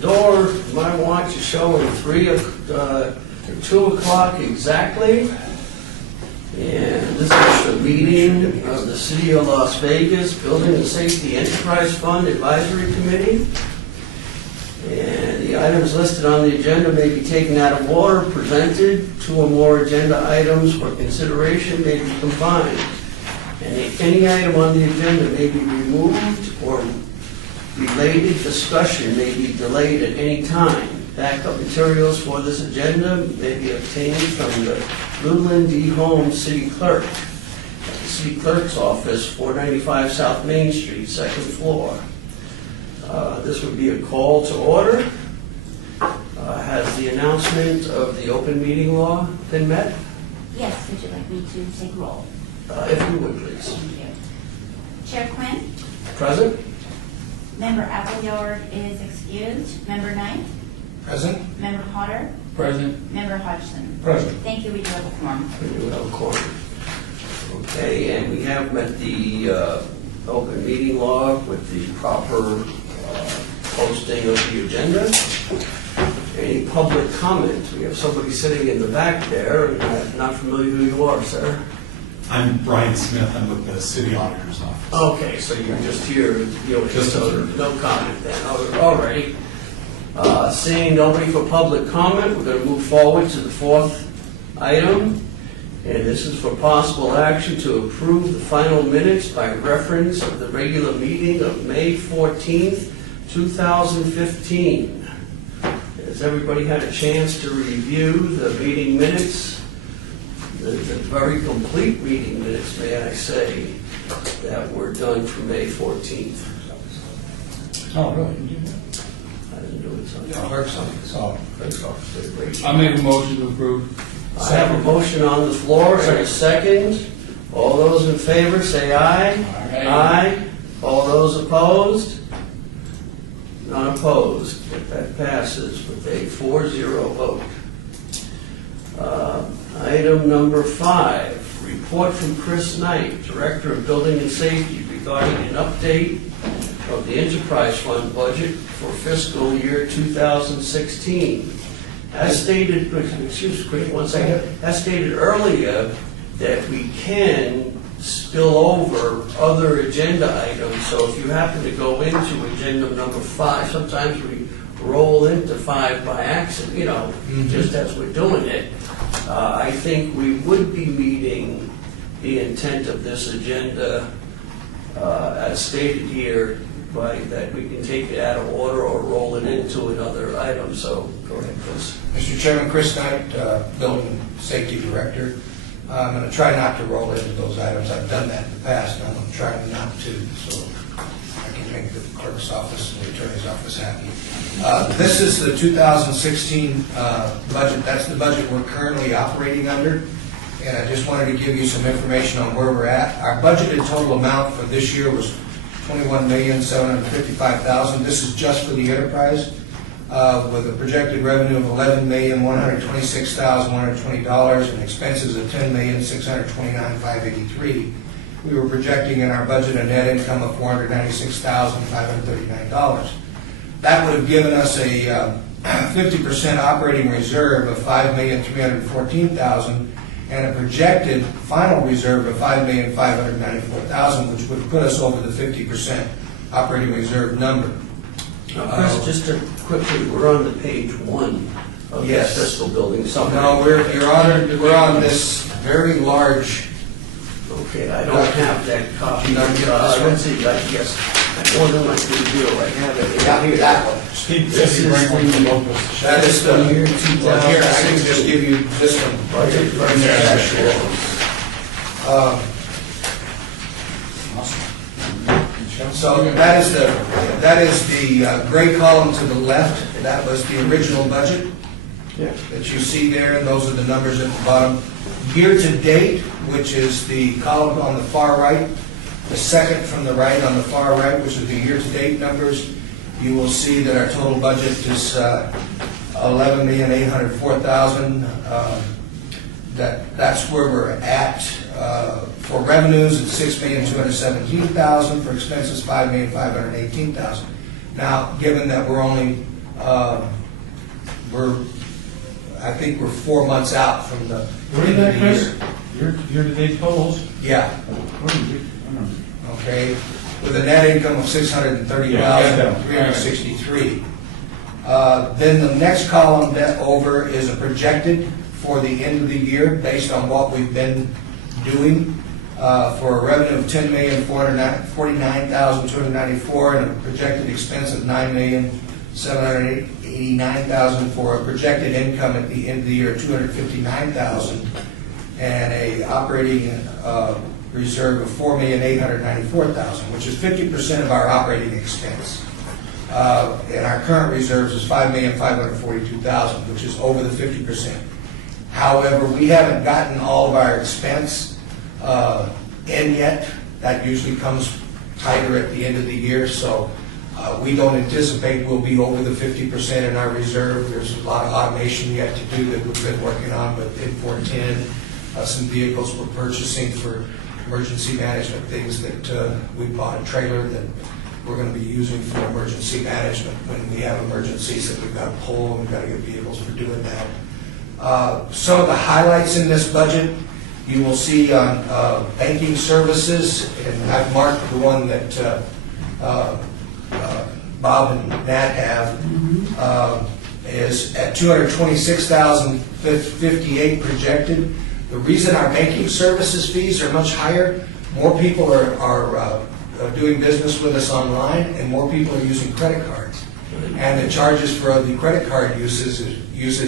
door. My watch is showing 2 o'clock exactly. And this is the meeting of the City of Las Vegas Building and Safety Enterprise Fund Advisory Committee. And the items listed on the agenda may be taken out of order, presented. 2 or more agenda items for consideration may be combined. And any item on the agenda may be removed, or related discussion may be delayed at any time. Backup materials for this agenda may be obtained from the Llewellyn D. Holmes City Clerk at the City Clerk's Office, 495 South Main Street, 2nd floor. This would be a call to order. Has the announcement of the open meeting law been met? Yes, would you like me to take roll? If you would, please. Thank you. Chair Quinn? Present? Member Appleyard is excused. Member Knight? Present. Member Potter? Present. Member Hodgson? Present. Thank you, we do have a quorum. We do have a quorum. Okay, and we have met the open meeting law with the proper posting of the agenda. Any public comment? We have somebody sitting in the back there, and I'm not familiar who you are, sir. I'm Brian Smith. I'm with the City Auditor's Office. Okay, so you're just here, Just so observe. no comment then. All righty. Seeing nobody for public comment, we're going to move forward to the 4th item. And this is for possible action to approve the final minutes by reference of the regular meeting of May 14th, 2015. Has everybody had a chance to review the meeting minutes? The very complete meeting minutes, may I say, that were done for May 14th. Oh, really? I didn't do it, so. Clerk's office. Oh. Clerk's office did a great job. I make a motion to approve. I have a motion on the floor and a second. All those in favor say aye. Aye. Aye. All those opposed? None opposed. That passes with a 4-0 vote. Item number 5, report from Chris Knight, Director of Building and Safety, regarding an update of the Enterprise Fund budget for fiscal year 2016. As stated, excuse me, one second. As stated earlier, that we can spill over other agenda items. So if you happen to go into agenda number 5, sometimes we roll into 5 by accident, just as we're doing it. I think we would be meeting the intent of this agenda as stated here, by that we can take it out of order or roll it into another item. So go ahead, Chris. Mr. Chairman, Chris Knight, Building Safety Director. I'm going to try not to roll into those items. I've done that in the past, and I'm going to try not to, so I can make the clerk's office and the attorney's office happy. This is the 2016 budget. That's the budget we're currently operating under, and I just wanted to give you some information on where we're at. Our budgeted total amount for this year was $21,755,000. This is just for the enterprise, with a projected revenue of $11,126,120 and expenses of $10,629,583. We were projecting in our budget a net income of $496,539. That would have given us a 50% operating reserve of $5,314,000 and a projected final reserve of $5,594,000, which would put us over the 50% operating reserve number. Chris, just to quickly, we're on the page 1 of Yes. this fiscal building summary. No, we're on this very large. Okay, I don't have that copy. No, you got this one? Let's see, yes. More than my review, I have it. Yeah, here, that one. This is That is the, year well, here, I can just 2016 give you this one. budget versus actual. So that is the gray column to the left. That was the original budget Yeah. that you see there, and those are the numbers at the bottom. Year to date, which is the column on the far right, the second from the right on the far right, which is the year-to-date numbers, you will see that our total budget is $11,804,000. That's where we're at. For revenues, it's $6,217,000. For expenses, $5,518,000. Now, given that we're only I think we're 4 months out from the Where did end that, of the Chris? year. Year-to-date totals? Yeah, Where did you- I don't know. okay, with a net income of $630,363. Then the next column over is a projected for the end of the year based on what we've been doing for a revenue of $10,449,294 and a projected expense of $9,789,000 for a projected income at the end of the year of $259,000 and a operating reserve of $4,894,000, which is 50% of our operating expense. And our current reserves is $5,542,000, which is over the 50%. However, we haven't gotten all of our expense in yet. That usually comes tighter at the end of the year, so we don't anticipate we'll be over the 50% in our reserve. There's a lot of automation yet to do that we've been working on with N410, some vehicles we're purchasing for emergency management, things that we bought a trailer that we're going to be using for emergency management when we have emergencies that we've got to pull and we've got to get vehicles for doing that. Some of the highlights in this budget you will see on banking services, and I've marked the one that Bob and Nat have, is at $226,058 projected. The reason our banking services fees are much higher, more people are doing business with us online, and more people are using credit cards. And the charges for the credit card usage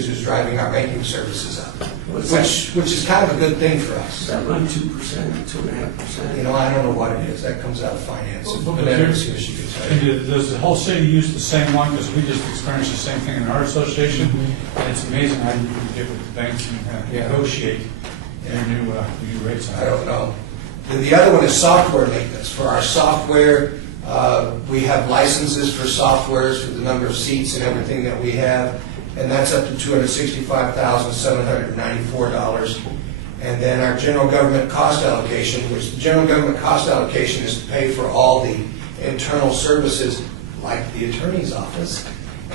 is driving our banking services up, which is kind of a good thing for us. Is that run 2%, 2.5%? You know, I don't know what it is. That comes out of finance. Well, But that's what she could tell And you. does the whole city use the same one? Because we just experienced the same thing in our association. And it's amazing how you can get with the banks and Yeah. negotiate their new rates. I don't know. Then the other one is software maintenance. For our software, we have licenses for softwares for the number of seats and everything that we have, and that's up to $265,794. And then our general government cost allocation, which the general government cost allocation is to pay for all the internal services like the attorney's office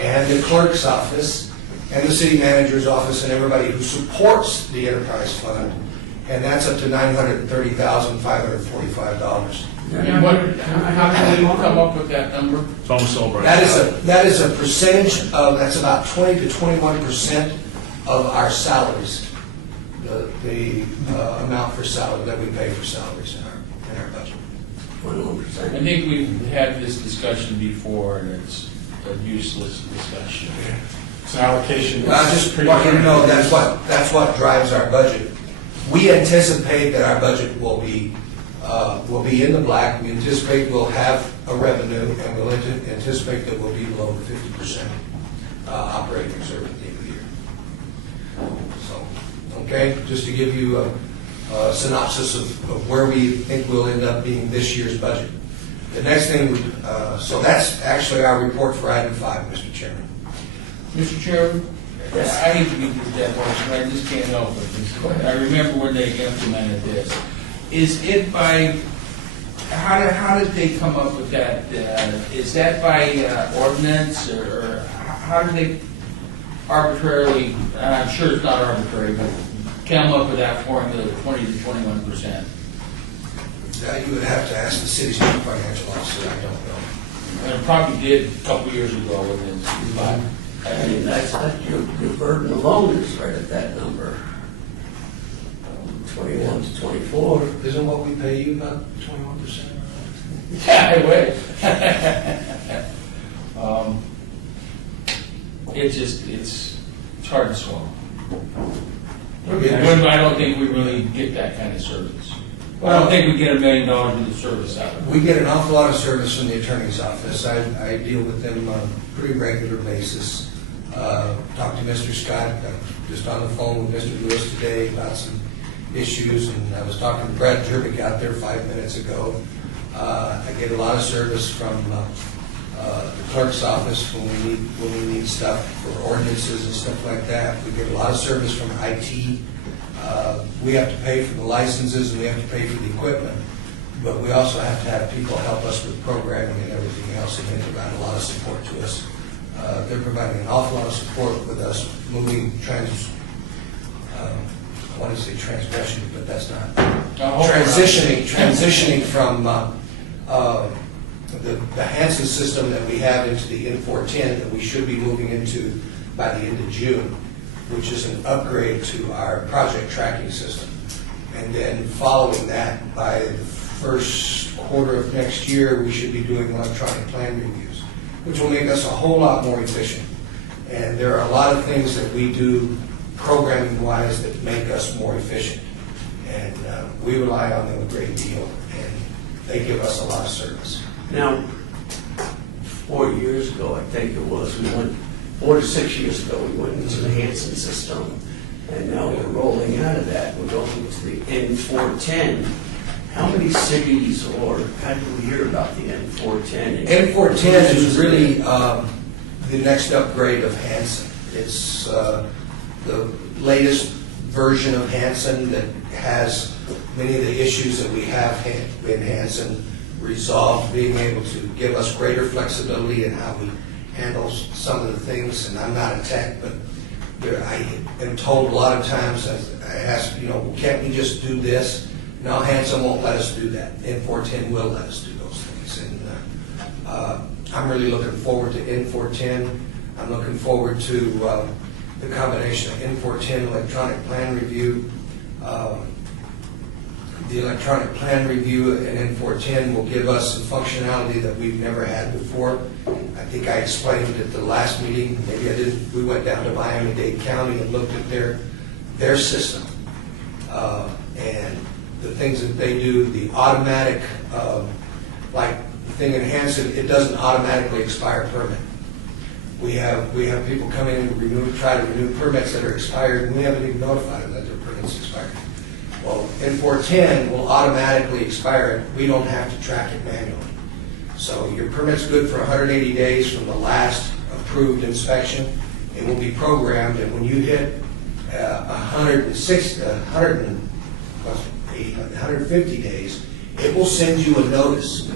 and the clerk's office and the city manager's office and everybody who supports the enterprise fund, and that's up to $930,545. And how did you come up with that number? It's almost all right. That is a percentage of, that's about 20 to 21% of our salaries, the amount for salary, that we pay for salaries in our budget. 21%. I think we've had this discussion before, and it's a useless discussion. It's an allocation. I just want you to know, that's what drives our budget. We anticipate that our budget will be in the black. We anticipate we'll have a revenue, and we'll anticipate that we'll be below the 50% operating reserve at the end of the year. So, okay, just to give you a synopsis of where we think we'll end up being this year's budget. The next thing, so that's actually our report for item 5, Mr. Chairman. Mr. Chairman, I hate to be that person, I just can't help it. I remember when they implemented this. Is it by, how did they come up with that? Is that by ordinance, or how did they arbitrarily, I'm sure it's not arbitrary, but come up with that formula of 20 to 21%? You would have to ask the city's chief financial officer, I don't know. And it probably did a couple years ago with this, but I mean, that's your burden alone is right at that number. 21 to 24. Isn't what we pay you about 21%? yeah, I wish. It's hard to swallow. When I don't think we really get that kind of service. I don't think we get $1 million worth of service out of it. We get an awful lot of service from the attorney's office. I deal with them on a pretty regular basis. Talked to Mr. Scott, just on the phone with Mr. Lewis today about some issues, and I was talking to Brad Jervik out there 5 minutes ago. I get a lot of service from the clerk's office when we need stuff for ordinances and stuff like that. We get a lot of service from IT. We have to pay for the licenses and we have to pay for the equipment, but we also have to have people help us with programming and everything else, and they provide a lot of support to us They're providing an awful lot of support with us moving I want to say transgression, but that's not. Transitioning from the Hanson system that we have into the N410 that we should be moving into by the end of June, which is an upgrade to our project tracking system. And then following that, by the first quarter of next year, we should be doing electronic plan reviews, which will make us a whole lot more efficient. And there are a lot of things that we do programming-wise that make us more efficient. And we rely on them a great deal, and they give us a lot of service. Now, 4 years ago, I think it was, 4 to 6 years ago, we went into the Hanson system, and now we're rolling out of that. We're going to the N410. How many cities, or how did we hear about the N410? N410 is really the next upgrade of Hanson. It's the latest version of Hanson that has many of the issues that we have in Hanson resolved, being able to give us greater flexibility in how we handle some of the things. And I'm not a tech, but I am told a lot of times, I ask, can't we just do this? No, Hanson won't let us do that. N410 will let us do those things. And I'm really looking forward to N410. I'm looking forward to the combination of N410 electronic plan review. The electronic plan review and N410 will give us some functionality that we've never had before. I think I explained at the last meeting, maybe I didn't, we went down to Miami-Dade County and looked at their system. And the things that they do, the automatic, like the thing in Hanson, it doesn't automatically expire a permit. We have people come in and try to renew permits that are expired, and we haven't even notified them that their permit's expired. Well, N410 will automatically expire it. We don't have to track it manually. So your permit's good for 180 days from the last approved inspection. It will be programmed, and when you hit 150 days, it will send you a notice.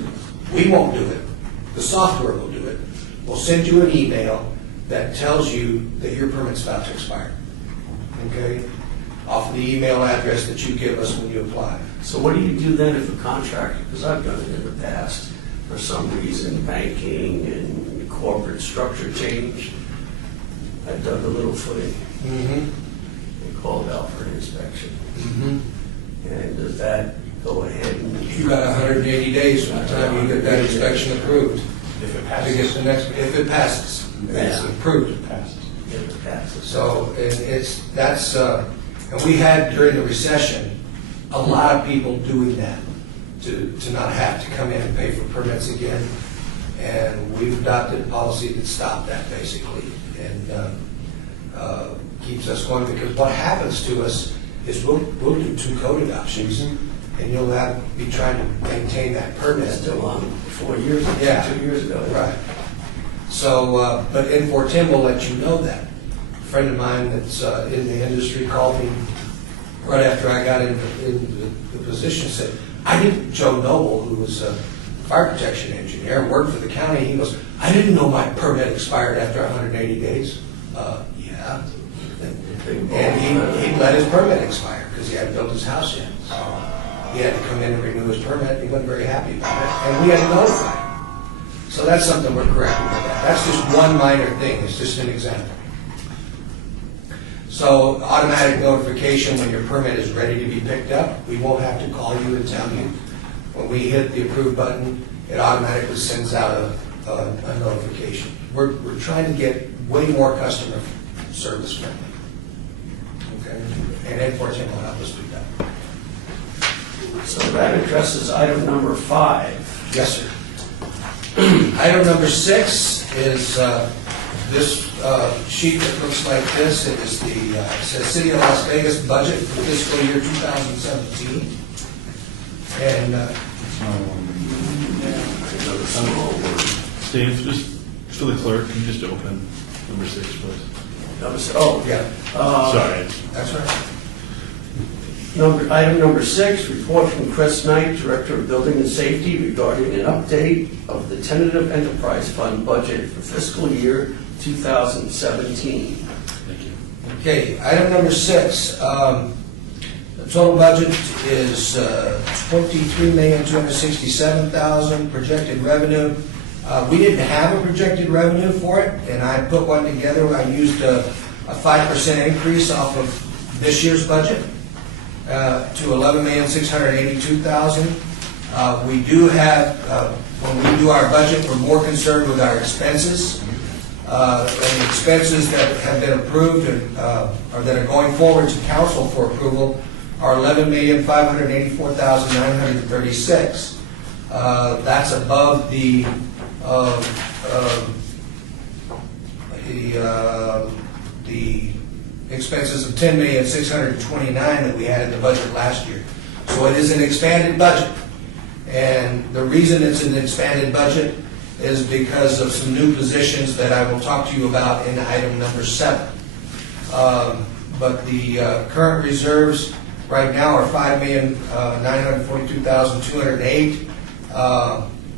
We won't do it. The software will do it. We'll send you an email that tells you that your permit's about to expire. Okay? Off of the email address that you give us when you apply. So what do you do then if a contractor, because I've done it in the past, for some reason, banking and corporate structure change, I've done a little footing. They called out for an inspection. And does that go ahead and... You got 180 days from the time you get that inspection approved. If it To passes. get the next, if it passes, it's approved. It passes. if it passes? So and we had during the recession, a lot of people doing that to not have to come in and pay for permits again. And we've adopted a policy that stopped that basically and keeps us going, because what happens to us is we'll do 2 code adoptions and you'll be trying to maintain that permit. That's still on 4 years ago, Yeah. 2 years ago. Right. So, but N410 will let you know that. A friend of mine that's in the industry called me right after I got into the position, said, Joe Noble, who was a fire protection engineer, worked for the county, he goes, I didn't know my permit expired after 180 days. Yeah. And he let his permit expire because he hadn't built his house yet. So he had to come in and renew his permit. He wasn't very happy about it. And we had to notify him. So that's something we're correcting with that. That's just one minor thing. It's just an example. So automatic notification when your permit is ready to be picked up. We won't have to call you and tell you. When we hit the approve button, it automatically sends out a notification. We're trying to get way more customer service friendly. Okay? And N410 will help us do that. So that addresses item number 5. Yes, sir. Item number 6 is this sheet that looks like this. It is it says City of Las Vegas budget for fiscal year 2017. And Steve, just for the clerk, can you just open number 6, please? yeah, Sorry. that's right. Item number 6, report from Chris Knight, Director of Building and Safety, regarding an update of the tentative enterprise fund budget for fiscal year 2017. Thank you. Okay, item number 6. The total budget is $23,267,000. Projected revenue. We didn't have a projected revenue for it, and I put one together. I used a 5% increase off of this year's budget to $11,682,000. We do have, when we do our budget, we're more concerned with our expenses. And the expenses that have been approved or that are going forward to council for approval are $11,584,936. That's above the expenses of $10,629,000 that we had in the budget last year. So it is an expanded budget. And the reason it's an expanded budget is because of some new positions that I will talk to you about in item number 7. But the current reserves right now are $5,942,208.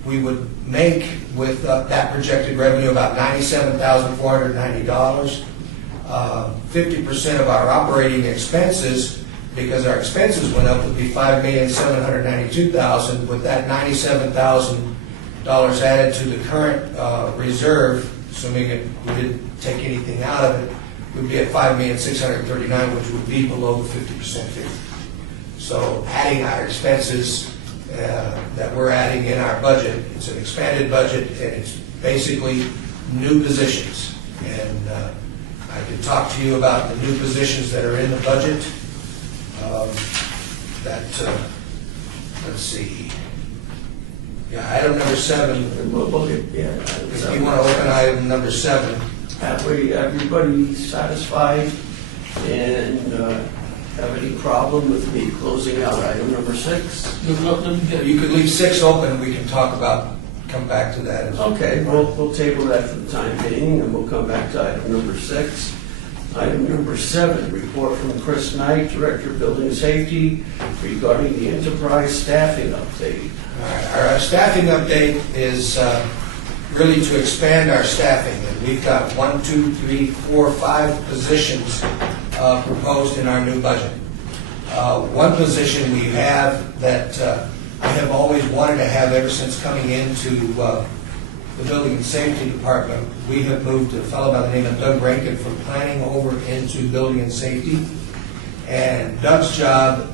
We would make with that projected revenue about $97,490. 50% of our operating expenses, because our expenses went up, would be $5,792,000. With that $97,000 added to the current reserve, assuming we didn't take anything out of it, would be at $5,639,000, which would be below the 50% figure. So adding our expenses that we're adding in our budget, it's an expanded budget, and it's basically new positions. And I can talk to you about the new positions that are in the budget. Let's see. Yeah, item number 7. And we'll get, If you want to open item number 7. Have everybody satisfied and have any problem with me closing out item number 6? You could leave 6 open, we can talk about, come back to that as well. Okay, we'll table that for the time being, and we'll come back to item number 6. Item number 7, report from Chris Knight, Director of Building Safety, regarding the enterprise staffing update. All right, our staffing update is really to expand our staffing. And we've got 5 positions proposed in our new budget. One position we have that I have always wanted to have ever since coming into the Building and Safety Department. We have moved a fellow by the name of Doug Rankin from planning over into Building and Safety. And Doug's job,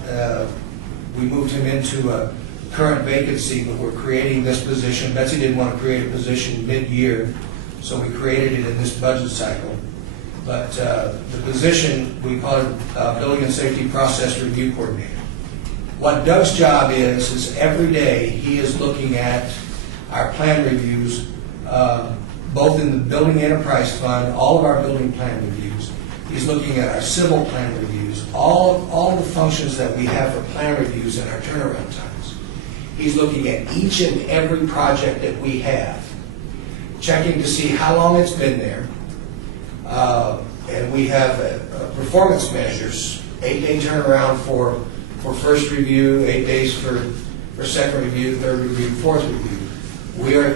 we moved him into a current vacancy, but we're creating this position. Betsy didn't want to create a position mid-year, so we created it in this budget cycle. But the position, we call it Building and Safety Process Review Coordinator. What Doug's job is every day he is looking at our plan reviews, both in the Building Enterprise Fund, all of our building plan reviews. He's looking at our civil plan reviews, all the functions that we have for plan reviews and our turnaround times. He's looking at each and every project that we have, checking to see how long it's been there. And we have performance measures, 8-day turnaround for first review, 8 days for second review, third review, fourth review.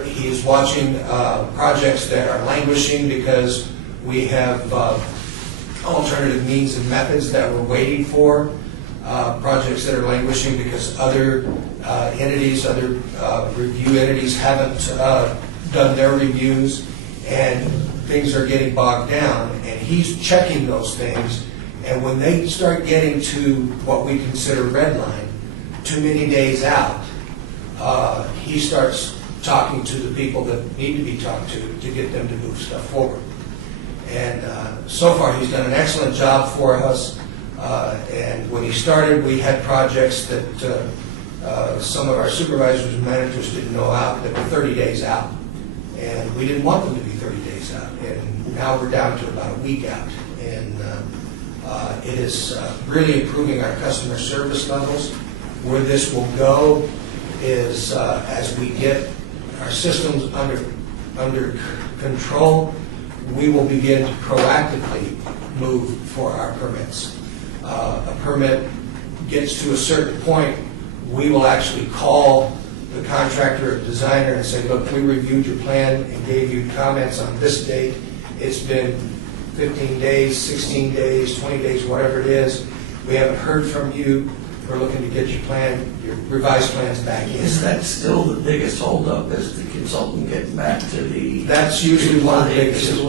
He is watching projects that are languishing because we have alternative means and methods that we're waiting for. Projects that are languishing because other entities, other review entities haven't done their reviews, and things are getting bogged down, and he's checking those things. And when they start getting to what we consider red line, too many days out, he starts talking to the people that need to be talked to get them to move stuff forward. And so far he's done an excellent job for us. And when he started, we had projects that some of our supervisors and managers didn't know out, that were 30 days out. And we didn't want them to be 30 days out. And now we're down to about a week out. And it is really improving our customer service levels. Where this will go is as we get our systems under control, we will begin to proactively move for our permits. A permit gets to a certain point, we will actually call the contractor or designer and say, look, we reviewed your plan and gave you comments on this date, It's been 15 days, 16 days, 20 days, whatever it is. We haven't heard from you. We're looking to get your revised plans back in. Is that still the biggest holdup, is the consultant getting back to the? That's usually one of the biggest. To,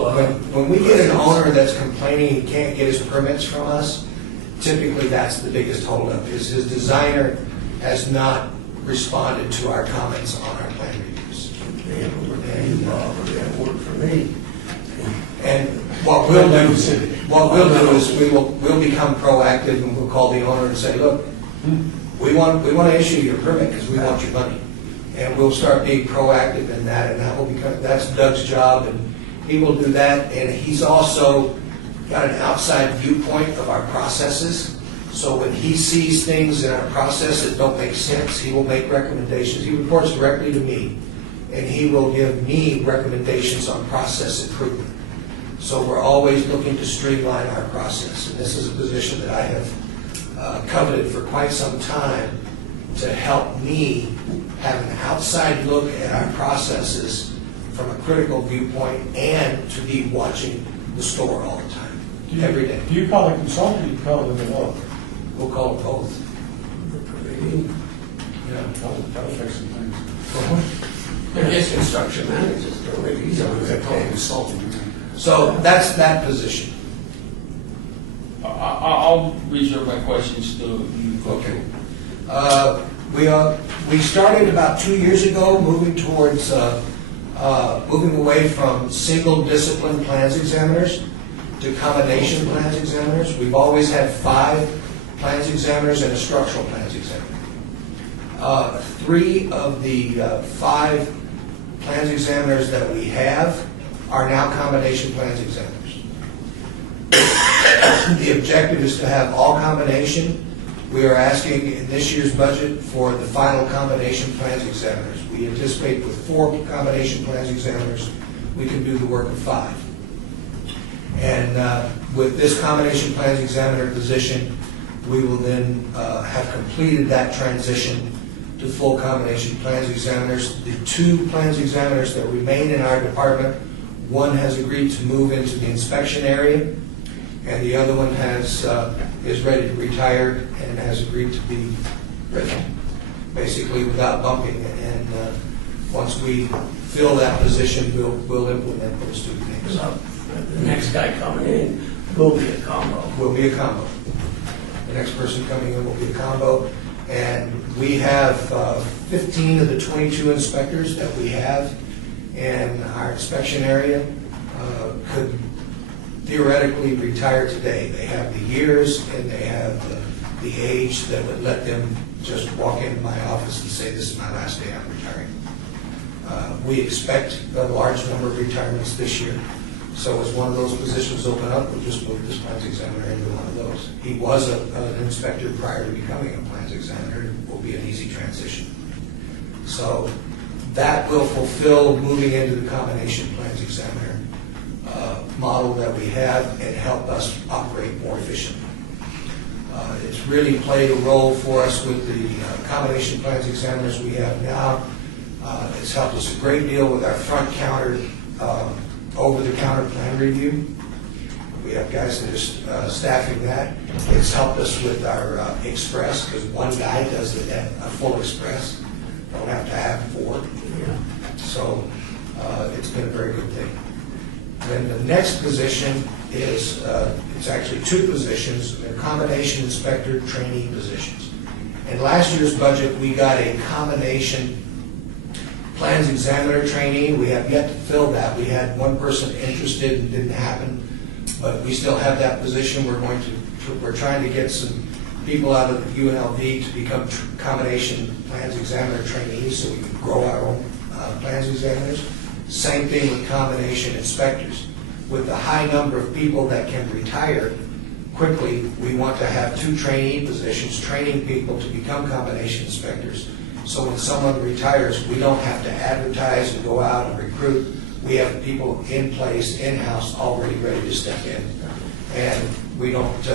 When we get an owner that's complaining he can't get his permits from us, typically that's the biggest holdup, is his designer has not responded to our comments on our plan reviews. They haven't worked for you, Bob, or they haven't worked for me. And what we'll do is we'll become proactive, and we'll call the owner and say, look, we want to issue your permit because we want your money. And we'll start being proactive in that, and that will become, that's Doug's job, and he will do that. And he's also got an outside viewpoint of our processes. So when he sees things in our process that don't make sense, he will make recommendations. He reports directly to me, and he will give me recommendations on process improvement. So we're always looking to streamline our process. And this is a position that I have coveted for quite some time, to help me have an outside look at our processes from a critical viewpoint, and to be watching the store all the time, every day. Do you call the consultant, or you call the developer? We'll call it both. That'll fix some things. I guess construction managers, don't they? He's always a consultant. So that's that position. I'll reserve my questions to you. Okay. We started about 2 years ago moving towards, moving away from single discipline plans examiners to combination plans examiners. We've always had 5 plans examiners and a structural plans examiner. 3 of the 5 plans examiners that we have are now combination plans examiners. The objective is to have all combination. We are asking in this year's budget for the final combination plans examiners. We anticipate with 4 combination plans examiners, we can do the work of 5. And with this combination plans examiner position, we will then have completed that transition to full combination plans examiners. The 2 plans examiners that remain in our department, one has agreed to move into the inspection area, and the other one is ready to retire and has agreed to be basically without bumping. And once we fill that position, we'll implement those 2 things. So the next guy coming in will be a combo. Will be a combo. The next person coming in will be a combo. And we have 15 of the 22 inspectors that we have in our inspection area could theoretically retire today. They have the years and they have the age that would let them just walk into my office and say, this is my last day, I'm retiring. We expect a large number of retirements this year. So as one of those positions open up, we'll just move this plans examiner into one of those. He was an inspector prior to becoming a plans examiner. It will be an easy transition. So that will fulfill moving into the combination plans examiner model that we have and help us operate more efficiently. It's really played a role for us with the combination plans examiners we have now. It's helped us a great deal with our front counter, over-the-counter plan review. We have guys that are staffing that. It's helped us with our express, because one guy does it at a full express. Don't have to have 4. So it's been a very good thing. Then the next position is, it's actually 2 positions, they're combination inspector trainee positions. In last year's budget, we got a combination plans examiner trainee. We have yet to fill that. We had one person interested and didn't happen, but we still have that position. We're trying to get some people out of the UNLV to become combination plans examiner trainees so we can grow our own plans examiners. Same thing with combination inspectors. With the high number of people that can retire quickly, we want to have 2 trainee positions, training people to become combination inspectors. So when someone retires, we don't have to advertise and go out and recruit. We have people in place, in-house, already ready to step in. And we don't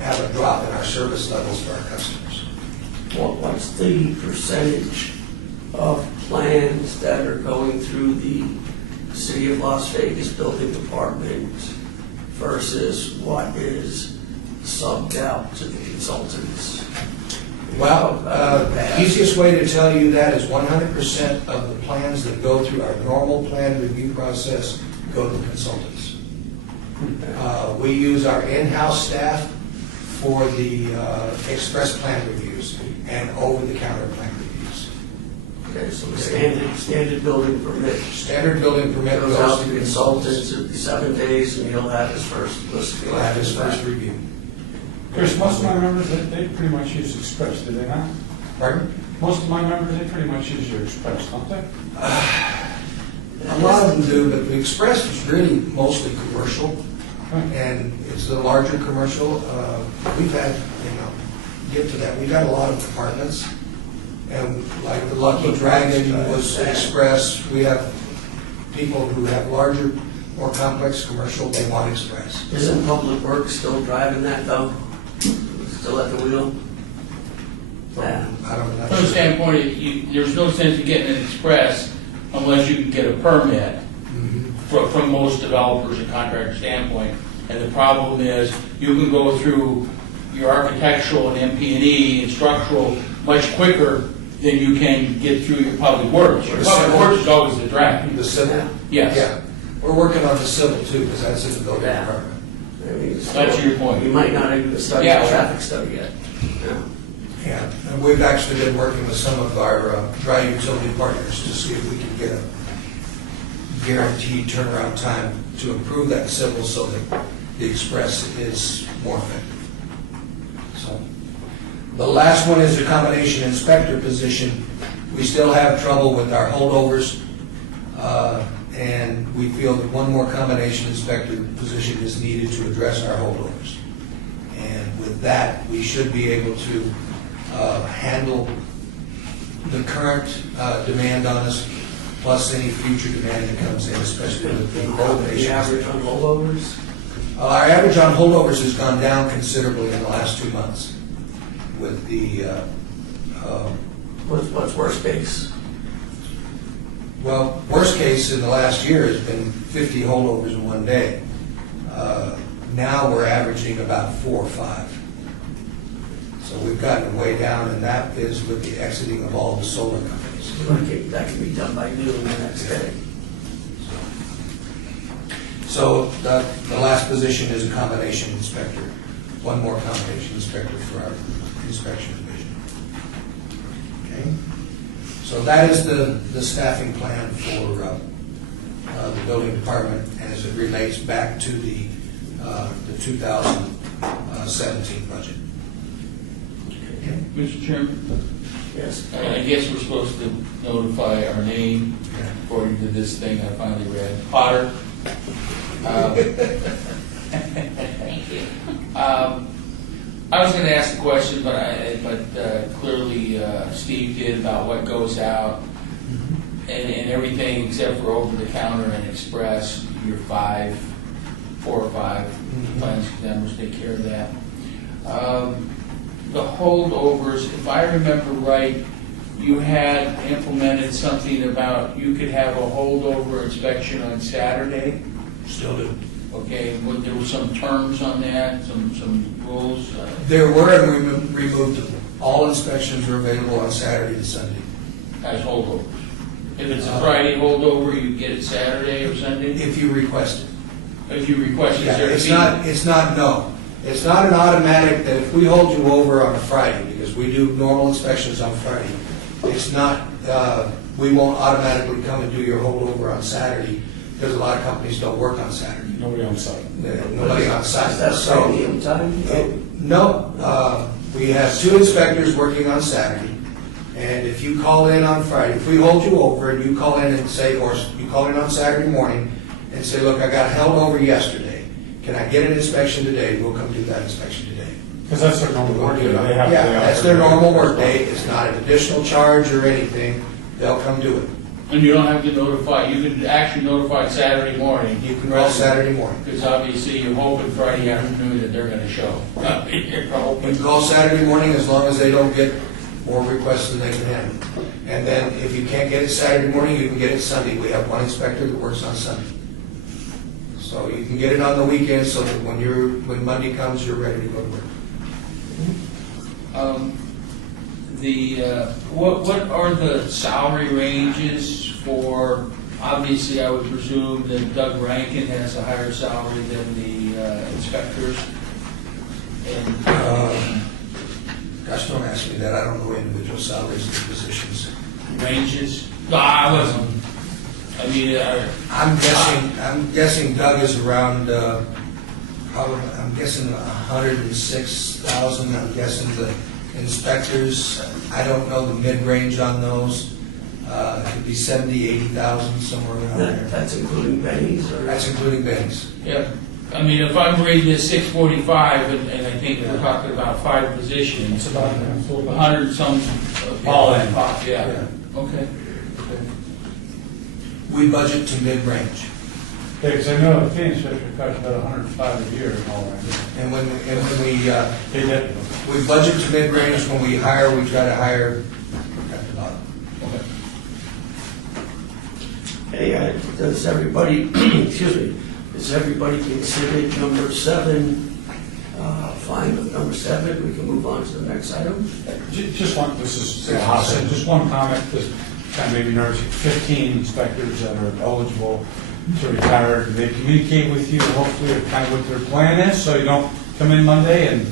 have a drop in our service levels for our customers. What's the percentage of plans that are going through the City of Las Vegas Building Department versus what is subbed out to the consultants? Well, easiest way to tell you that is 100% of the plans that go through our normal plan review process go to consultants. We use our in-house staff for the express plan reviews and over-the-counter plan reviews. Okay, so the standard building permit Standard building permit goes out to consultants, it'll be 7 days, and he'll have his first list. He'll have his first review. Chris, most of my members, they pretty much use Express, do they not? Pardon? Most of my members, they pretty much use your Express, don't they? A lot of them do, but the Express is really mostly commercial, Right. and it's the larger commercial. We've had, get to that, we've had a lot of departments, and like the Lucky Dragon was Express. We have people who have larger, more complex commercial, they want Express. Isn't Public Works still driving that though? Still at the wheel? Yeah. I don't know. From the standpoint, there's no sense in getting an express unless you can get a permit Mhm. from most developers and contractor standpoint. And the problem is, you can go through your architectural and MP&E and structural much quicker than you can get through your public works. Your public works is always the drag. The civil? Yes. Yeah. We're working on the civil too, because that's in the building Yeah. department. I mean, That's your point. You might not even start Yeah. your traffic study yet. Yeah. Yeah, and we've actually been working with some of our dry utility partners to see if we can get a guaranteed turnaround time to improve that civil so that the express is more effective. So, the last one is a combination inspector position. We still have trouble with our holdovers, and we feel that one more combination inspector position is needed to address our holdovers. And with that, we should be able to handle the current demand on us, plus any future demand that comes in, especially with the The combination. average on rollovers? Our average on holdovers has gone down considerably in the last 2 months with the, What's worst case? well, worst case in the last year has been 50 holdovers in one day. Now we're averaging about 4 or 5. So we've gotten way down, and that is with the exiting of all the solar companies. That can be done by noon the next day. So the last position is a combination inspector, one more combination inspector for our inspection division. Okay? So that is the staffing plan for the building department as it relates back to the 2017 budget. Okay? Mr. Chairman, Yes. I guess we're supposed to notify our name according to this thing I finally read. Potter. Thank you. I was going to ask a question, but clearly Steve did about what goes out and everything except for over the counter and express. Your 4 or 5 plans members take care of that. The holdovers, if I remember right, you had implemented something about you could have a holdover inspection on Saturday. Still do. Okay, there were some terms on that, some rules. There were, and we removed them. All inspections are available on Saturday and Sunday. As holdovers. If it's a Friday holdover, you get it Saturday or Sunday? If you request it. If you request it, Yeah, is there a fee? it's not, no. It's not an automatic that if we hold you over on a Friday, because we do normal inspections on Friday, it's not, we won't automatically come and do your holdover on Saturday, because a lot of companies don't work on Saturday. Nobody on site. Nobody on site. Is that So, premium time? no, we have 2 inspectors working on Saturday, and if you call in on Friday, if we hold you over and you call in and say, or you call in on Saturday morning and say, look, I got held over yesterday, can I get an inspection today? We'll come do that inspection today. Because that's their normal work day. They have Yeah, a day off that's their every normal day. work day. It's not an additional charge or anything. They'll come do it. And you don't have to notify, you can actually notify Saturday morning. You can call Saturday morning. Because obviously you're hoping Friday afternoon that they're going to show. You're You hoping. can call Saturday morning as long as they don't get more requests than they can handle. And then if you can't get it Saturday morning, you can get it Sunday. We have one inspector that works on Sunday. So you can get it on the weekend so that when Monday comes, you're ready to go to work. What are the salary ranges for, obviously I would presume that Doug Rankin has a higher salary than the inspectors? And, Gosh, don't ask me that. I don't know individual salaries of the positions. ranges? No, I wasn't, I mean, I'm guessing Doug is around, probably, I'm guessing 106,000. I'm guessing the inspectors, I don't know the mid-range on those. It could be 70, 80,000, somewhere around there. That's including pennies or? That's including banks. yeah, I mean, if I'm reading this 645, and I think we're talking about 5 positions, It's about 100 some. All in. Yeah, okay. We budget to mid-range. Yeah, because I know the fee inspector costs about 105 a year and all that. And when we, They did. we budget to mid-range, when we hire, we try to hire at the bottom. Hey, does everybody, excuse me, does everybody consider number 7 fine with number 7? We can move on to the next item. Just one, this is, just one comment, this kind of made me nervous. 15 inspectors that are eligible to retire, do they communicate with you, hopefully, of kind of what their plan is, so you don't come in Monday and,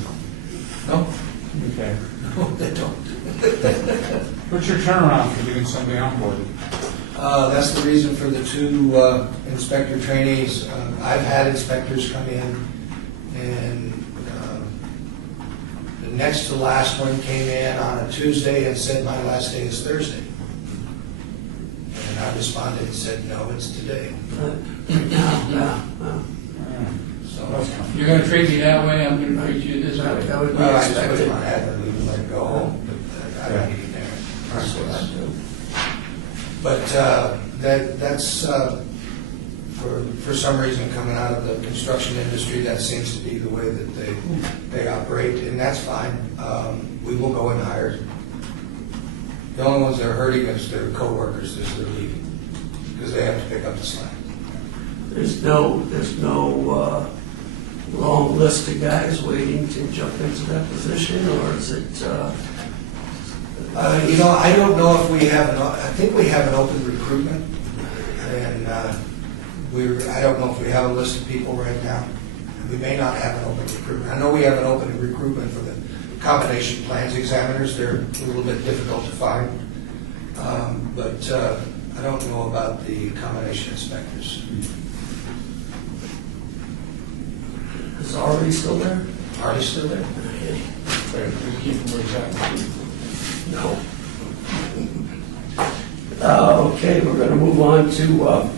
No, okay. no, they don't. What's your turnaround for getting somebody on board? That's the reason for the 2 inspector trainees. I've had inspectors come in, and the next to last one came in on a Tuesday and said, my last day is Thursday. And I responded and said, no, it's today. Yeah. So, You're gonna treat me that way, I'm gonna treat you this way. That would be well, I put expected. my head and leave and let it go home, but I don't need there. That's what I do. But that's for some reason, coming out of the construction industry, that seems to be the way that they operate, and that's fine. We will go and hire. The only ones that are hurting is their coworkers as they're leaving, because they have to pick up the slack. There's no long list of guys waiting to jump into that position, or is it? I don't know if we have I think we have an open recruitment, and I don't know if we have a list of people right now. We may not have an open recruitment. I know we have an open recruitment for the combination plans examiners. They're a little bit difficult to find. But I don't know about the combination inspectors. Is Arlie still there? Are they still there? We keep them where exactly. No. Okay, we're going to move on to,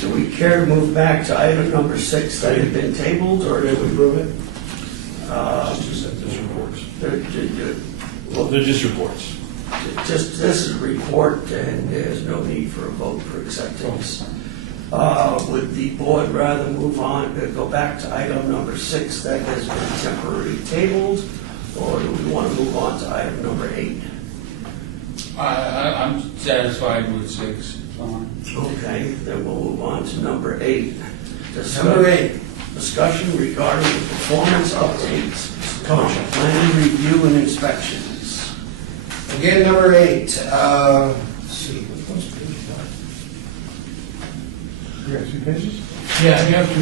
do we care to move back to item number 6 that had been tabled, or did we move it? Just accept those reports. Well, They're just reports. just, this is a report, and there's no need for a vote for acceptance. Would the board rather move on, go back to item number 6 that has been temporarily tabled, or do we want to move on to item number 8? I'm satisfied with 6. Okay, then we'll move on to number 8. Number 8. Discussion regarding the performance updates, planning review and inspections. Again, number 8. Let's see. What's page 1? You got 2 pages? Yeah, you have to,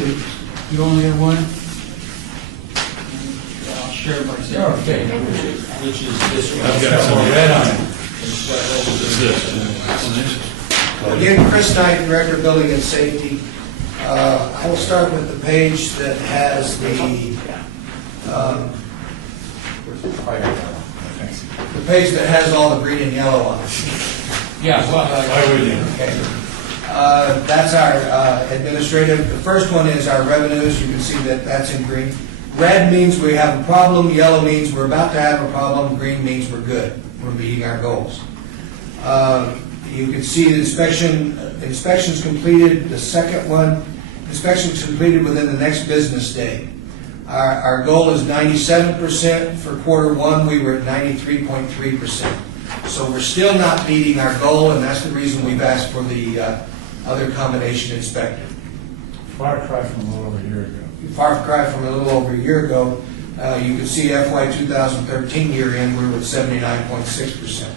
you only have one? I'll share myself. Okay. Which is this one. I've got some. Red on it. What's this? Again, Chris Knight, Director of Building and Safety. I will start with the page that has the page that has all the green and yellow on it. Yeah, well, Why would you? Okay. That's our administrative. The first one is our revenues. You can see that that's in green. Red means we have a problem. Yellow means we're about to have a problem. Green means we're good. We're meeting our goals. You can see the inspections completed. The second one, inspections completed within the next business day. Our goal is 97%. For quarter 1, we were at 93.3%. So we're still not meeting our goal, and that's the reason we've asked for the other combination inspector. Far cry from a little over a year ago. Far cry from a little over a year ago. You can see FY 2013 year end, we were at 79.6%.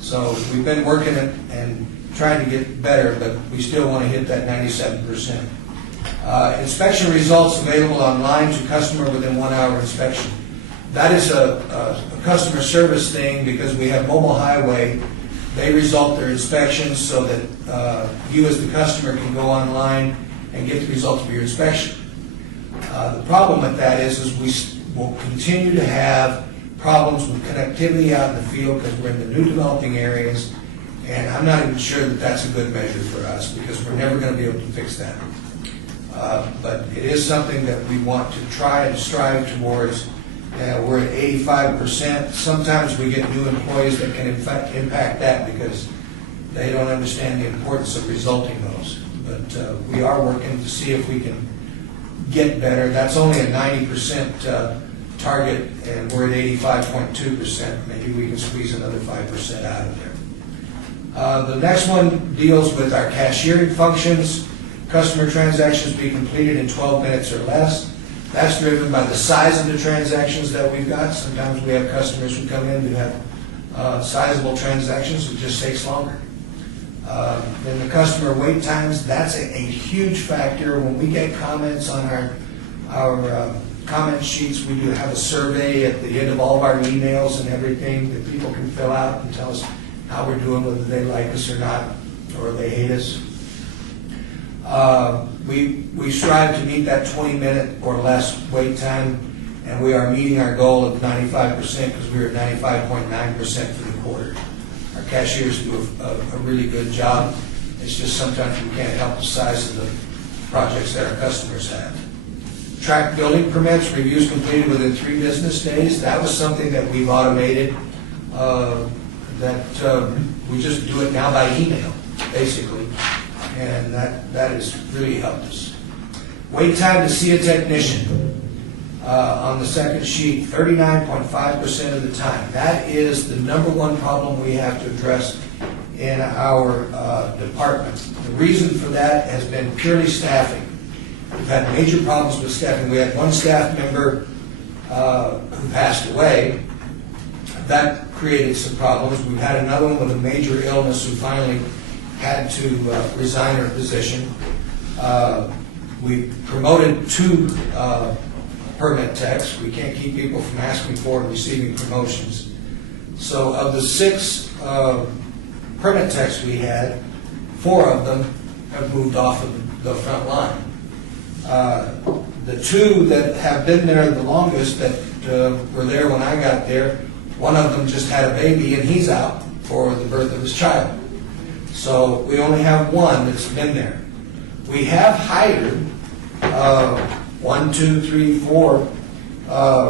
So we've been working it and trying to get better, but we still want to hit that 97%. Inspection results available online to customer within 1 hour inspection. That is a customer service thing because we have Mobile Highway. They result their inspections so that you as the customer can go online and get the results of your inspection. The problem with that is we will continue to have problems with connectivity out in the field because we're in the new developing areas, and I'm not even sure that that's a good measure for us because we're never going to be able to fix that. But it is something that we want to try and strive towards. We're at 85%. Sometimes we get new employees that can in fact impact that because they don't understand the importance of resulting those. But we are working to see if we can get better. That's only a 90% target, and we're at 85.2%. Maybe we can squeeze another 5% out of there. The next one deals with our cashiering functions. Customer transactions be completed in 12 minutes or less. That's driven by the size of the transactions that we've got. Sometimes we have customers who come in who have sizable transactions. It just takes longer. Then the customer wait times, that's a huge factor. When we get comments on our comment sheets, we do have a survey at the end of all of our emails and everything that people can fill out and tell us how we're doing, whether they like us or not, or they hate us. We strive to meet that 20-minute or less wait time, and we are meeting our goal of 95% because we were at 95.9% for the quarter. Our cashiers do a really good job. It's just sometimes we can't help the size of the projects that our customers have. Track building permits, reviews completed within 3 business days. That was something that we've automated. We just do it now by email, basically. And that has really helped us. Wait time to see a technician. On the second sheet, 39.5% of the time. That is the #1 problem we have to address in our department. The reason for that has been purely staffing. We've had major problems with staffing. We had one staff member who passed away. That created some problems. We've had another one with a major illness who finally had to resign her position. We promoted 2 permit techs. We can't keep people from asking for and receiving promotions. So of the 6 permit techs we had, 4 of them have moved off of the front line. The 2 that have been there the longest, that were there when I got there, one of them just had a baby and he's out for the birth of his child. So we only have 1 that's been there. We have hired 1, 2, 3, 4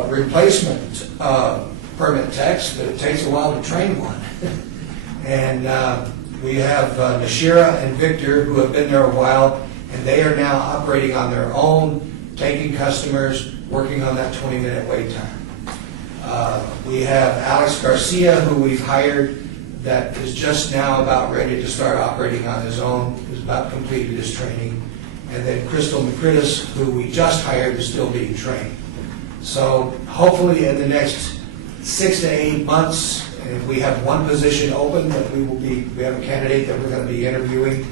replacement permit techs, but it takes a while to train one. And we have Nashira and Victor who have been there a while, and they are now operating on their own, taking customers, working on that 20-minute wait time. We have Alex Garcia, who we've hired, that is just now about ready to start operating on his own, who's about completed his training. And then Crystal McCrittis, who we just hired, is still being trained. So hopefully in the next 6 to 8 months, we have 1 position open that we have a candidate that we're going to be interviewing.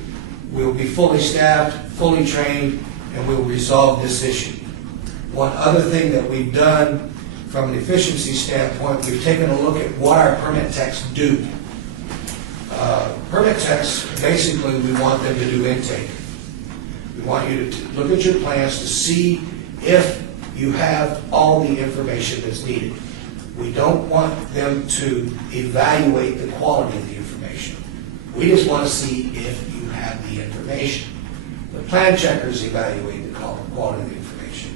We will be fully staffed, fully trained, and we will resolve this issue. One other thing that we've done from an efficiency standpoint, we've taken a look at what our permit techs do. Permit techs, basically, we want them to do intake. We want you to look at your plans to see if you have all the information that's needed. We don't want them to evaluate the quality of the information. We just want to see if you have the information. The plan checkers evaluate the quality of the information.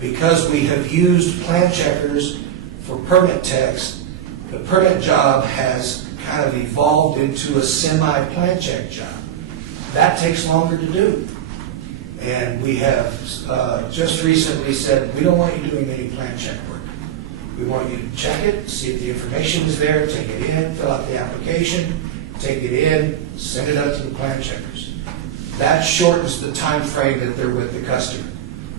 Because we have used plan checkers for permit techs, the permit job has kind of evolved into a semi-plan check job. That takes longer to do. And we have just recently said, we don't want you doing any plan check work. We want you to check it, see if the information is there, take it in, fill out the application, take it in, send it out to the plan checkers. That shortens the time frame that they're with the customer,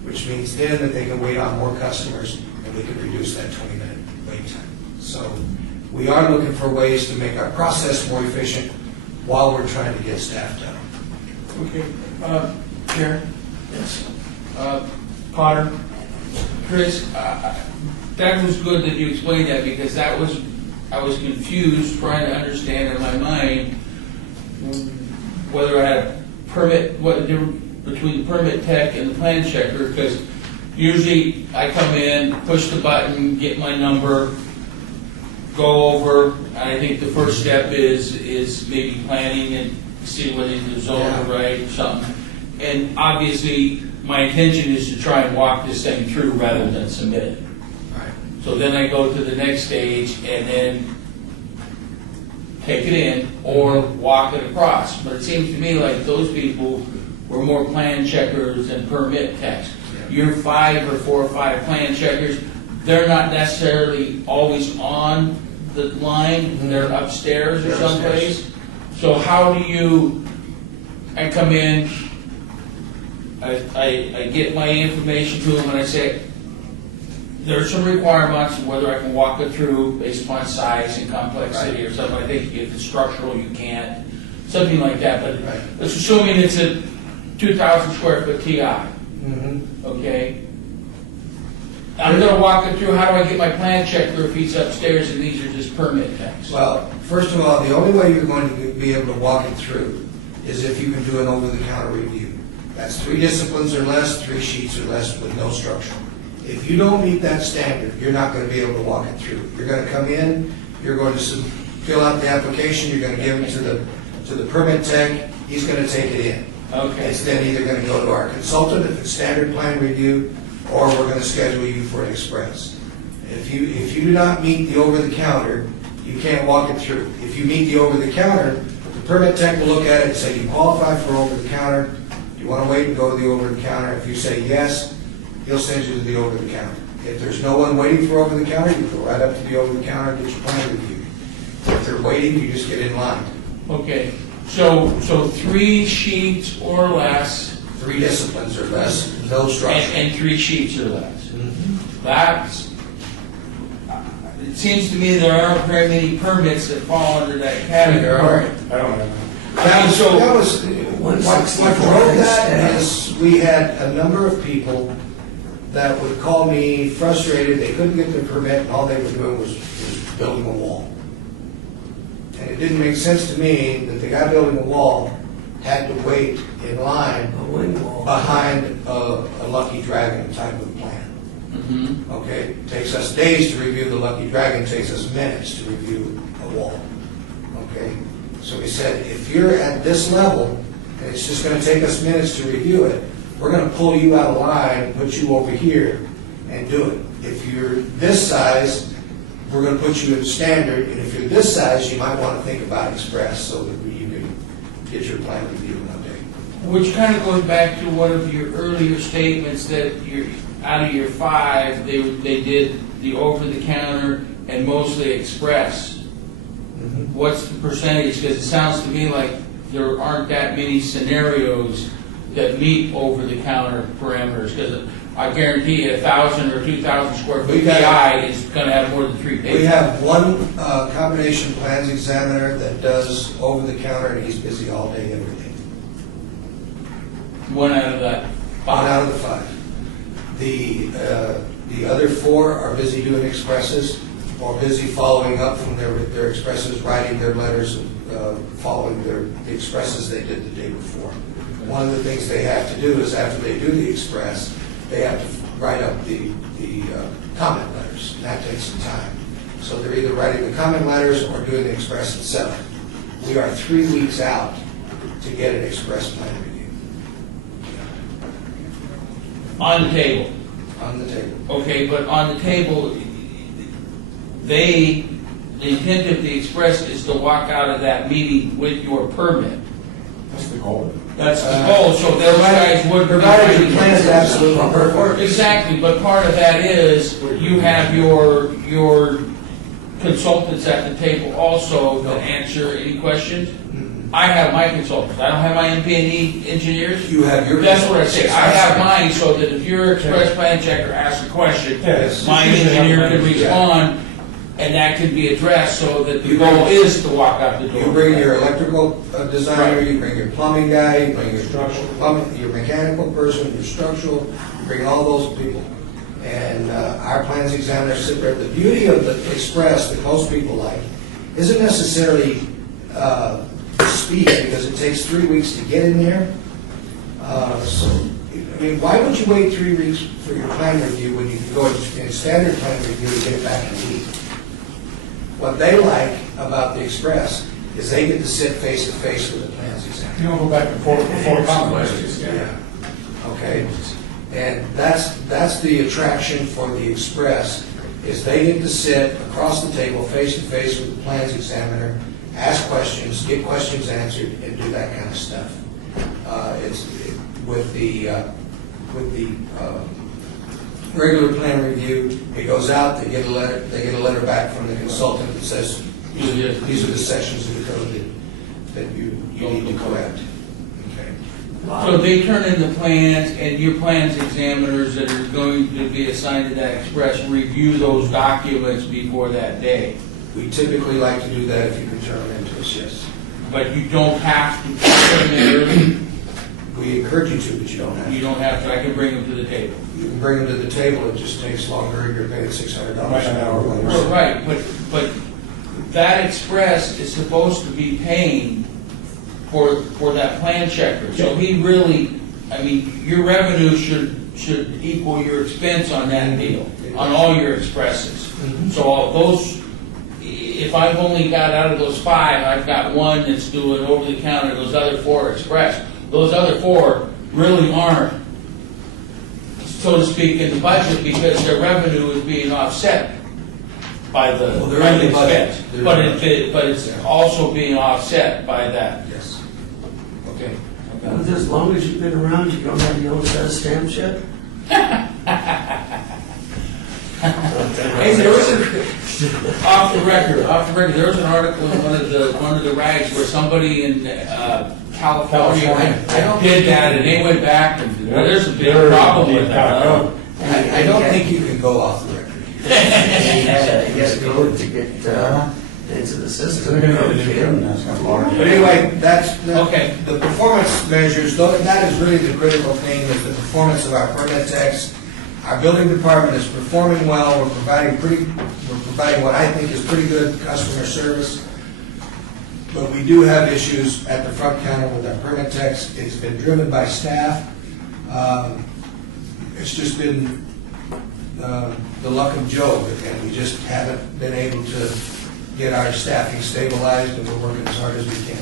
which means then that they can wait on more customers and we can reduce that 20-minute wait time. So we are looking for ways to make our process more efficient while we're trying to get staff done. Okay, Chair, Yes. Potter, Chris, that was good that you explained that, because I was confused trying to understand in my mind whether I had a permit, what the difference between the permit tech and the plan checker, because usually I come in, push the button, get my number, go over, and I think the first step is maybe planning and see whether the zones are right or something. And obviously, my intention is to try and walk this thing through rather than submit it. Right. So then I go to the next stage and then take it in or walk it across. But it seems to me like those people were more plan checkers than permit techs. Your 5 or 4 or 5 plan checkers, they're not necessarily always on the line, they're upstairs or They're someplace. upstairs. So how do you, I come in, I get my information to them and I say, there's some requirements, whether I can walk it through based upon size and complexity or something. I think if it's structural, you can't, something like that. But Right. let's assuming it's a 2,000 square foot TI, Mm-hmm. okay? I'm gonna walk it through, how do I get my plan checker if he's upstairs and these are just permit techs? Well, first of all, the only way you're going to be able to walk it through is if you can do an over-the-counter review. That's 3 disciplines or less, 3 sheets or less with no structure. If you don't meet that standard, you're not going to be able to walk it through. You're going to come in, you're going to fill out the application, you're going to give it to the permit tech, he's going to take it in. Okay, It's then either going to go to our consultant if it's standard plan review, or we're going to schedule you for an express. If you do not meet the over-the-counter, you can't walk it through. If you meet the over-the-counter, the permit tech will look at it and say, you qualify for over-the-counter, you want to wait and go to the over-the-counter. If you say yes, he'll send you to the over-the-counter. If there's no one waiting for over-the-counter, you go right up to the over-the-counter and get your plan reviewed. If they're waiting, you just get in line. okay. So 3 sheets or less 3 disciplines or less, no structure. and 3 sheets or less. That's, it seems to me there aren't very many permits that fall under that category. There are. I don't have. That was what 164 drove that instead. is we had a number of people that would call me frustrated, they couldn't get their permit, and all they were doing was building a wall. And it didn't make sense to me that the guy building a wall had to wait in line A wing wall. behind a Lucky Dragon type of plan. Mhm. Okay, takes us days to review the Lucky Dragon, takes us minutes to review a wall. Okay, so we said, if you're at this level, and it's just gonna take us minutes to review it, we're gonna pull you out of line, put you over here and do it. If you're this size, we're gonna put you in standard, and if you're this size, you might wanna think about express so that you can get your plan reviewed in a day. Which kind of goes back to one of your earlier statements that out of your 5, they did the over-the-counter and mostly express. What's the percentage? Because it sounds to me like there aren't that many scenarios that meet over-the-counter parameters. Because I guarantee you 1,000 or 2,000 square foot We got- PI is going to have more than 3 pages. We have one combination plans examiner that does over-the-counter, and he's busy all day, every day. 1 out of that 5. 1 out of the 5. The other 4 are busy doing expresses, or busy following up from their expresses, writing their letters, following the expresses they did the day before. One of the things they have to do is after they do the express, they have to write up the comment letters, and that takes some time. So they're either writing the comment letters or doing the express itself. We are 3 weeks out to get an express plan review On the table. on the table. Okay, but on the table, the intent of the express is to walk out of that meeting with your permit. That's the goal. That's the goal, so those guys would. Provided your plan is absolutely perfect. Exactly, but part of that is, you have your consultants at the table also to answer any questions. I have my consultants, I don't have my MP&E engineers. You have your. That's what I say, I have mine, so that if your express plan checker asks a question, Yes. my engineer can respond, and that can be addressed, so that the goal is to walk out the door. You bring your electrical designer, Right. you bring your plumbing guy, you bring your Structural. plumbing, your mechanical person, your structural, you bring all those people. And our plans examiner sit there. The beauty of the Express that most people like isn't necessarily speed, because it takes 3 weeks to get in there. So, I mean, why would you wait 3 weeks for your plan review when you can go in standard plan review and get it back in a week? What they like about the Express is they get to sit face to face with the plans examiner. You don't go back and forth before comments. Okay, and that's the attraction for the Express, is they get to sit across the table, face to face with the plans examiner, ask questions, get questions answered, and do that kind of stuff. With the regular plan review, it goes out, they get a letter back from the consultant that says, these are the sections of the code that you need to correct. Okay. So they turn in the plans, and your plans examiners that are going to be assigned to that express review those documents before that day. We typically like to do that if you can turn them into us, yes. But you don't have to turn them in early. We encourage you to, but you don't have You to. don't have to, I can bring them to the table. You can bring them to the table, it just takes longer, you're paying $600 an hour. Well, right, but that express is supposed to be paying for that plan checker. So he really, I mean, your revenue should equal your expense on that deal, on all your expresses. So all those, if I've only got out of those 5, I've got 1 that's doing over the counter, those other 4 are express. Those other 4 really aren't, so to speak, in the budget, because their revenue is being offset by the Well, they're in the expense. budget. But it's also being offset by that. Yes. Okay. But as long as you've been around, you don't have your own set of stamps yet? Hey, there was off the record, there was an article in one of the rags where somebody in California I don't did that, and they went back, and there's a big problem with that. I don't think you can go off the record. You got to go to get into the system. But anyway, Okay. the performance measures, that is really the critical thing, is the performance of our permit techs. Our building department is performing well, we're providing what I think is pretty good customer service. But we do have issues at the front counter with our permit techs. It's been driven by staff. It's just been the luck of Joe, and we just haven't been able to get our staffing stabilized, and we're working as hard as we can.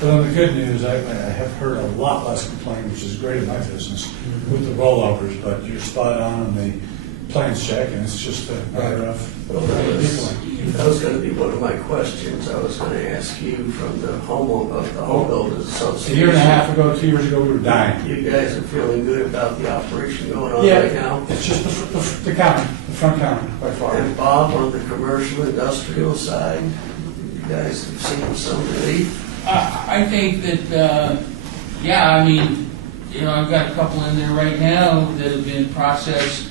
But on the good news, I have heard a lot less complaining, which is great in my business, with the rollovers, but you're spot on the plans check, and it's just a matter of. Well, that was going to be one of my questions. I was going to ask you from the home builders A association. year and a half ago, 2 years ago, we were dying. You guys are feeling good about the operation going on Yeah, right now? it's just the counter, the front counter, by far. And Bob, on the commercial industrial side, you guys have seen some relief? I think that, yeah, I mean, you know, I've got a couple in there right now that have been processed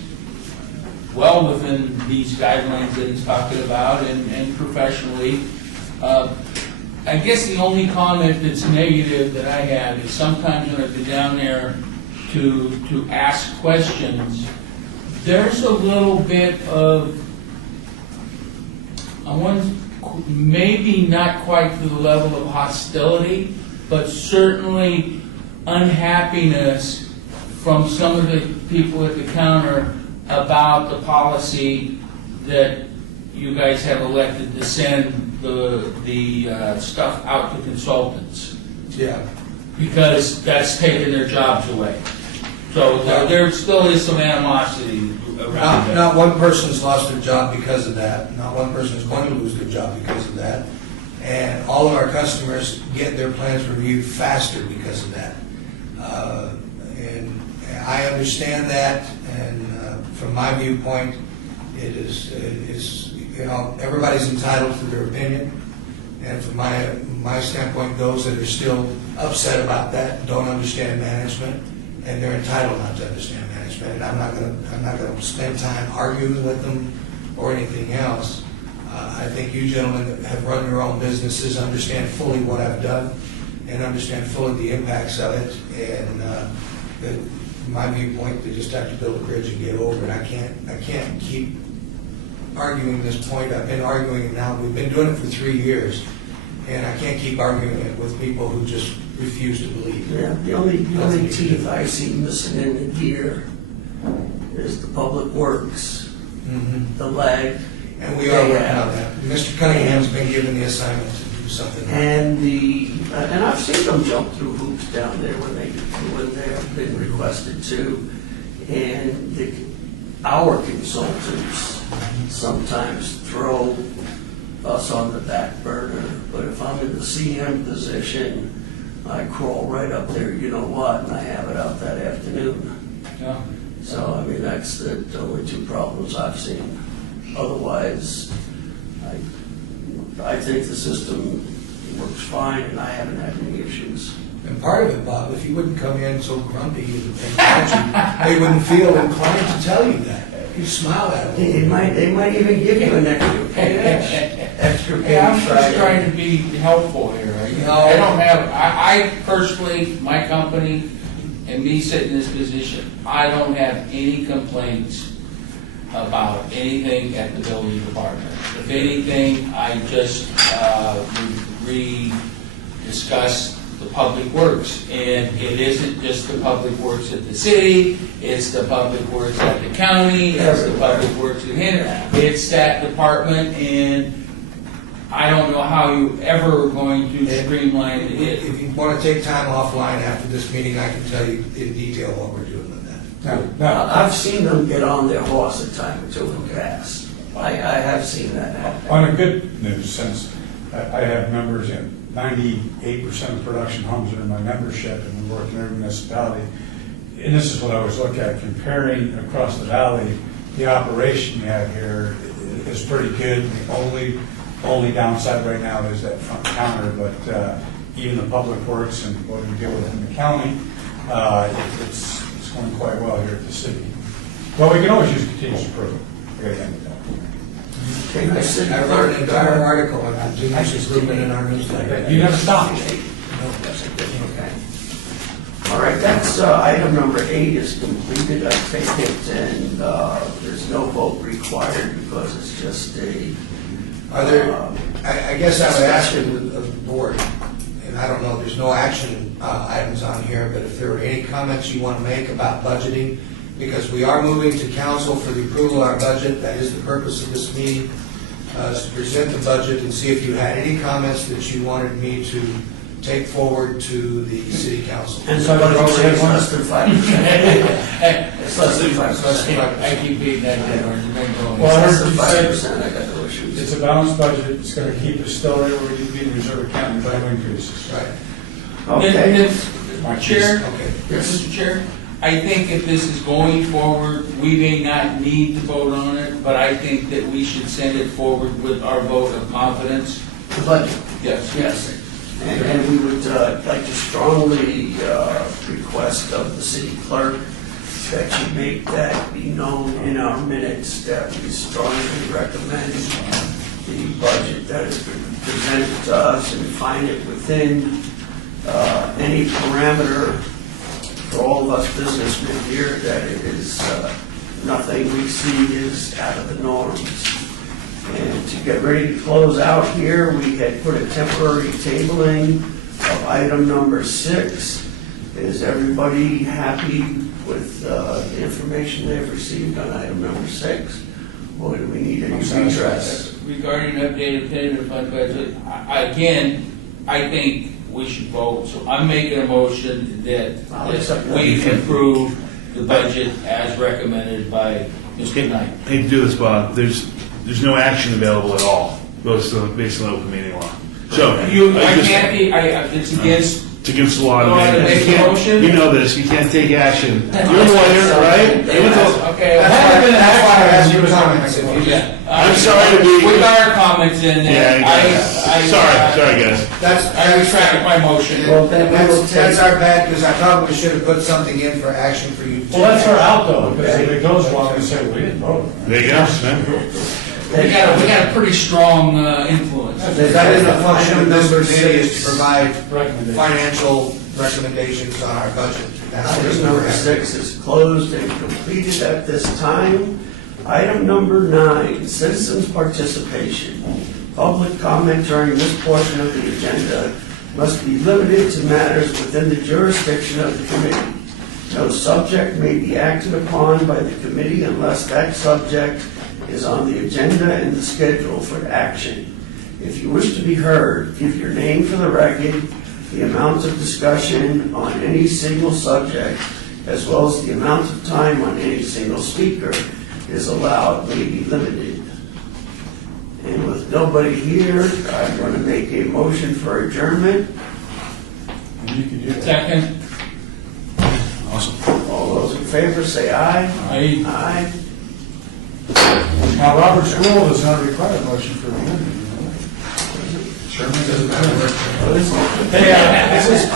well within these guidelines that he's talking about, and professionally. I guess the only comment that's negative that I have is sometimes when I've been down there to ask questions, there's a little bit of, maybe not quite to the level of hostility, but certainly unhappiness from some of the people at the counter about the policy that you guys have elected to send the stuff out to consultants, Yeah. because that's taking their jobs away. So there still is some animosity around that. Not one person's lost their job because of that. Not one person is going to lose their job because of that. And all of our customers get their plans reviewed faster because of that. And I understand that, and from my viewpoint, it is, you know, everybody's entitled to their opinion. And from my standpoint, those that are still upset about that don't understand management, and they're entitled not to understand management. And I'm not gonna spend time arguing with them or anything else. I think you gentlemen have run your own businesses, understand fully what I've done, and understand fully the impacts of it. And from my viewpoint, they just have to build a bridge and get over it. I can't keep arguing this point. I've been arguing it now. We've been doing it for 3 years, and I can't keep arguing it with people who just refuse to believe. Yeah, the only teeth I see missing in the gear is the public works, Mhm. the lag. And we are working on that. Mr. Cunningham's been given the assignment to do something. And and I've seen them jump through hoops down there when they have been requested to. And our consultants sometimes throw us on the back burner. But if I'm in the CM position, I crawl right up there, you know what, and I have it out that afternoon. Yeah. So, I mean, that's the only two problems I've seen. Otherwise, I think the system works fine, and I haven't had any issues. And part of it, Bob, if you wouldn't come in so grumpy and grouchy, they wouldn't feel inclined to tell you that. You smile at them. They might even give you an extra page. Extra Hey, I'm page just trying Friday. to be helpful here. No. I don't have, I personally, my company, and me sitting in this position, I don't have any complaints about anything at the building department. If anything, I just re-discuss the public works. And it isn't just the public works at the city, it's the public works at the county, it's the public works at Henry. It's that department, and I don't know how you ever are going to streamline it. If you want to take time offline after this meeting, I can tell you in detail what we're doing with that. Now, I've seen them get on their horse a time or two in the past. I have seen that happen. on a good news sense, I have members in 98% of production homes are in my membership, and we work in every municipality. And this is what I always look at, comparing across the valley, the operation you have here is pretty good. The only downside right now is that front counter, but even the public works and what we deal with in the county, it's going quite well here at the city. Well, we can always use continuous improvement. I gotta end with that. Okay, the city I wrote an clerk, entire article on continuous improvement in our newsletter. You never stop. Okay. All right, that's item number 8 is completed, I take it, and there's no vote required because it's just a... Are there, I guess I would ask of the board, and I don't know, there's no action items on here, but if there are any comments you want to make about budgeting, because we are moving to council for the approval of our budget, that is the purpose of this meeting, is to present the budget and see if you had any comments that you wanted me to take forward to the city council. And the budget is less than 5%. It's less than 5%. I keep beating that dead horse. You've been going. Well, Less than you 5%, I got no issues. It's a balanced budget, it's gonna keep us still right where we need to be in reserve account and no increases. Right, Okay. Chair, okay. Mr. Chair, I think if this is going forward, we may not need to vote on it, but I think that we should send it forward with our vote of confidence. The budget, Yes. yes. And we would like to strongly request of the city clerk that you make that be known in our minutes, that we strongly recommend the budget that is presented to us and find it within any parameter for all of us businessmen here, that it is, nothing we see is out of the norms. And to get ready to close out here, we had put a temporary tabling of item number 6. Is everybody happy with the information they've received on item number 6? Or do we need any redress? Regarding updated tentative fund budget, again, I think we should vote. So I'm making a motion that I'll accept that. we approve the budget as recommended by Mr. Knight. I hate to do this, Bob, there's no action available at all, based on open meeting law. So, I just- can't be, it's against, It's against the law. You wanna man. make You a can't- motion? You know this, you can't take action. You're a lawyer, right? Even though- okay. That's why I asked for comments. If you just- I'm sorry to be- With our comments in Yeah, there, I sorry, guys. That's, I retract my motion. Well, then we will that's take, our bad, because I probably should have put something in for action for you. Well, that's our out though, because if it goes wrong, we say, we didn't vote. There you go, man. We got a pretty strong influence. That is the function of this committee, is to provide Recommendation. financial recommendations on our budget. That's what item number 6 is closed and completed at this time. Item number 9, citizens' participation. Public comment during this portion of the agenda must be limited to matters within the jurisdiction of the committee. No subject may be acted upon by the committee unless that subject is on the agenda and the schedule for action. If you wish to be heard, give your name for the record. The amount of discussion on any single subject, as well as the amount of time on any single speaker is allowed, may be limited. And with nobody here, I'm going to make a motion for adjournment. And you can do that. Second, Awesome. All those in favor say aye. I Aye. Now, Robert's rule does not require a motion for adjournment. Sherman doesn't matter. What is it? Hey, this is